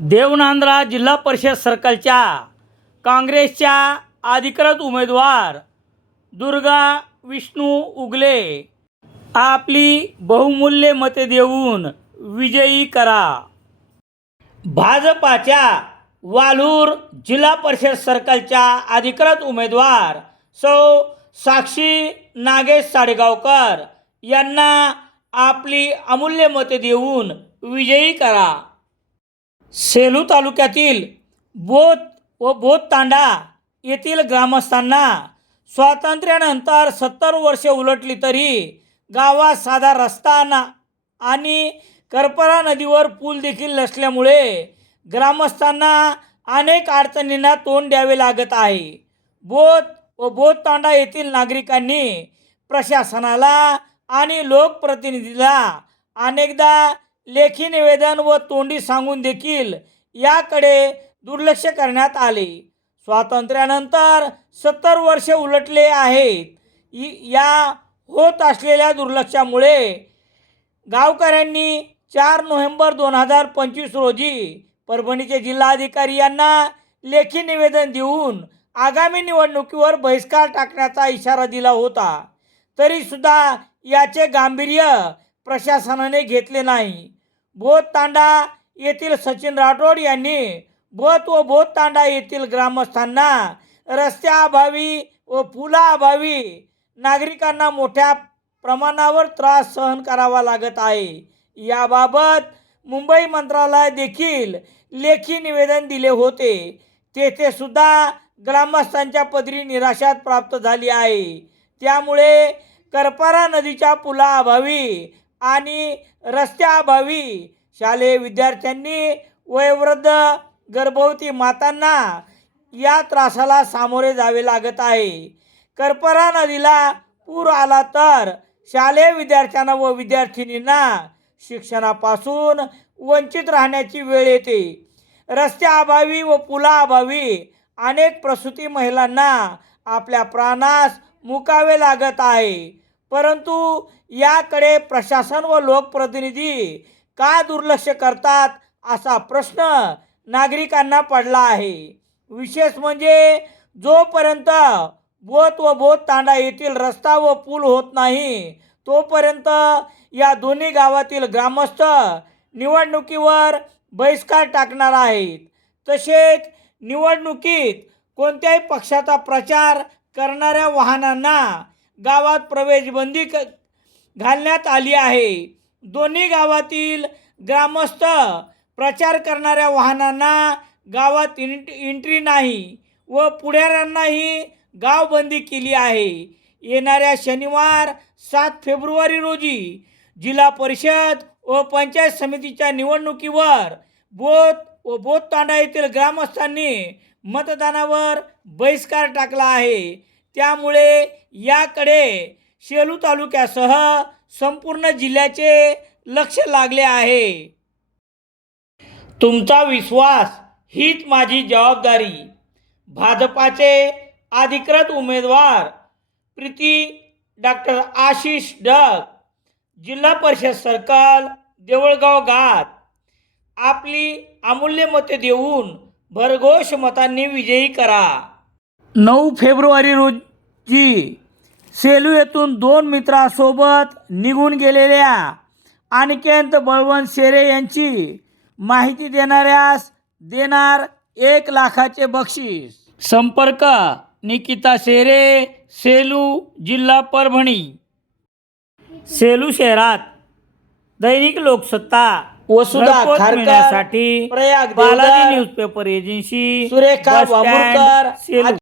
देवनांद्रा जिल्हा परिषद सर्कलच्या काँग्रेसच्या अधिकृत उमेदवार दुर्गा विष्णू उगले. आपली बहुमूल्य मते देऊन विजयी करा. भाजपाच्या वालूर जिल्हा परिषद सर्कलच्या अधिकृत उमेदवार सौ साक्षी नागेश साडेगावकर यांना आपली अमूल्य मते देऊन विजयी करा. सेलू तालुक्यातील बोध व बोधतांडा येथील ग्रामस्थांना स्वातंत्र्यानंतर सत्तर वर्षे उलटली तरी गावात साधा रस्ता ना आणि करपरा नदीवर पूल देखील नसल्यामुळे ग्रामस्थांना अनेक अडचणींना तोंड द्यावे लागत आहे. बोध व बोत तांडा येथील नागरिकांनी प्रशासनाला आणि लोकप्रतिनिधीला अनेकदा लेखी निवेदन व तोंडी सांगून देखील याकडे दुर्लक्ष करण्यात आले. स्वातंत्र्यानंतर सत्तर वर्षे उलटले आहेत. या होत असलेल्या दुर्लक्षामुळे गावकऱ्यांनी चार नोव्हेंबर दोन हजार पंचवीस रोजी परभणीचे जिल्हाधिकारी यांना लेखी निवेदन देऊन आगामी निवडणुकीवर बहिष्कार टाकण्याचा इशारा दिला होता. तरीसुद्धा याचे गांभीर्य प्रशासनाने घेतले नाही. बोधतांडा येथील सचिन राठोड यांनी बोत व बोधतांडा येथील ग्रामस्थांना रस्त्याअभावी व पुलाअभावी नागरिकांना मोठ्या प्रमाणावर त्रास सहन करावा लागत आहे. याबाबत मुंबई मंत्रालय देखील लेखी निवेदन दिले होते. तेथे सुद्धा ग्रामस्थांच्या पदरी निराशात प्राप्त झाली आहे. त्यामुळे करपारा नदीच्या पुलाअभावी आणि रस्त्याअभावी शालेय विद्यार्थ्यांनी वयोवृद्ध गर्भवती मातांना या त्रासाला सामोरे जावे लागत आहे. करपरा नदीला पूर आला तर शालेय विद्यार्थ्यांना व विद्यार्थिनींना शिक्षणापासून वंचित राहण्याची वेळ येते. रस्त्याअभावी व पुलाअभावी अनेक प्रसूती महिलांना आपल्या प्राणास मुकावे लागत आहे. परंतु याकडे प्रशासन व लोकप्रतिनिधी का दुर्लक्ष करतात असा प्रश्न नागरिकांना पडला आहे. विशेष म्हणजे जोपर्यंत बोत व बोत तांडा येथील रस्ता व पूल होत नाही तोपर्यंत या दोन्ही गावातील ग्रामस्थ निवडणुकीवर बहिष्कार टाकणार आहेत. तसेच निवडणुकीत कोणत्याही पक्षाचा प्रचार करणाऱ्या वाहनांना गावात प्रवेशबंदी क घालण्यात आली आहे. दोन्ही गावातील ग्रामस्थ प्रचार करणाऱ्या वाहनांना गावात इंट एंट्री नाही व पुढाऱ्यांनाही गावबंदी केली आहे. येणाऱ्या शनिवार सात फेब्रुवारी रोजी जिल्हा परिषद व पंचायत समितीच्या निवडणुकीवर बोत व बोत तांडा येथील ग्रामस्थांनी मतदानावर बहिष्कार टाकला आहे. त्यामुळे याकडे शेलू तालुक्यासह संपूर्ण जिल्ह्याचे लक्ष लागले आहे. तुमचा विश्वास हीच माझी जबाबदारी. भाजपाचे अधिकृत उमेदवार प्रीती डॉक्टर आशिष डग जिल्हा परिषद सर्कल देवळगाव घाट. आपली अमूल्य मते देऊन भरघोष मतांनी विजयी करा. नऊ फेब्रुवारी रोजी सेलू येथून दोन मित्रासोबत निघून गेलेल्या अनिकेंत बळवंत शेरे यांची माहिती देणाऱ्यास देणार एक लाखाचे बक्षीस. संपर्क निकिता शेरे सेलू जिल्हा परभणी. सेलू शहरात दैनिक लोकसत्ता वसुधा खारकर, मिळण्यासाठी Prayag Balaji Deodhar, newspaper agency Surekha bus stand, Vamurkar, Selu.